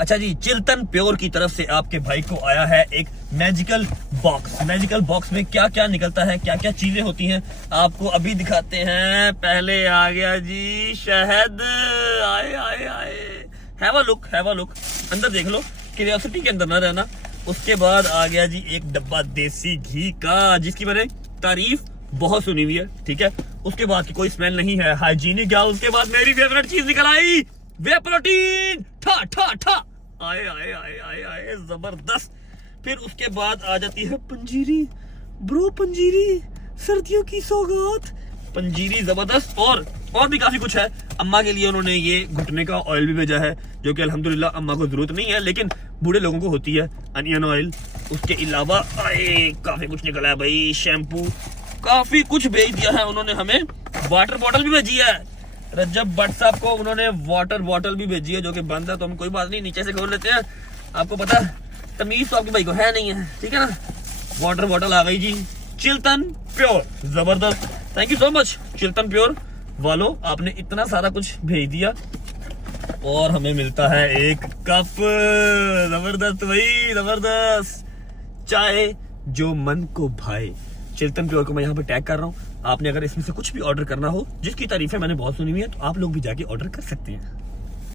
अच्छा जी, चिल्तन प्योर की तरफ से आपके भाई को आया है एक मैजिकल बॉक्स। मैजिकल बॉक्स में क्या क्या निकलता है, क्या क्या चीजें होती हैं, आपको अभी दिखाते हैं। पहले आ गया जी शहद, आए आए आए, have a look, have a look, अंदर देख लो, क्यूरियोसिटी के अंदर ना रहना। उसके बाद आ गया जी एक डब्बा देसी घी का, जिसकी मैंने तारीफ बहुत सुनी हुई है, ठीक है। उसके बाद की कोई स्मेल नहीं है, हाइजीनिक है। उसके बाद मेरी फेवरेट चीज निकल आई, वे प्रोटीन, ठा ठा ठा, आए आए आए आए आए, जबरदस्त। फिर उसके बाद आ जाती है पंजीरी, ब्रो पंजीरी, सर्दियों की सौगात, पंजीरी जबरदस्त। और भी काफी कुछ है। अम्मा के लिए उन्होंने ये घुटने का ऑयल भी भेजा है, जो कि अल्हम्दुलिल्लाह अम्मा को जरूरत नहीं है, लेकिन बूढ़े लोगों को होती है, अनियन ऑयल। उसके अलावा आए काफी कुछ निकला है भाई, शैम्पू, काफी कुछ भेज दिया है उन्होंने हमें। वाटर बॉटल भी भेजी है रज्जब भट्ट साहब को, उन्होंने वाटर बॉटल भी भेजी है, जो कि बंद है, तो हम कोई बात नहीं, नीचे से खोल लेते हैं। आपको पता तमीज तो आपके भाई को है नहीं है, ठीक है ना। वाटर बॉटल आ गई जी, चिल्तन प्योर, जबरदस्त। Thank you so much Chiltan pure वालों, आपने इतना सारा कुछ भेज दिया। और हमें मिलता है एक कप, जबरदस्त भाई, जबरदस्त चाय जो मन को भाए। चिल्तन प्योर को मैं यहाँ पे टैग कर रहा हूँ। आपने अगर इसमें से कुछ भी ऑर्डर करना हो, जिसकी तारीफें मैंने बहुत सुनी हुई है, तो आप लोग भी जाके ऑर्डर कर सकते हैं।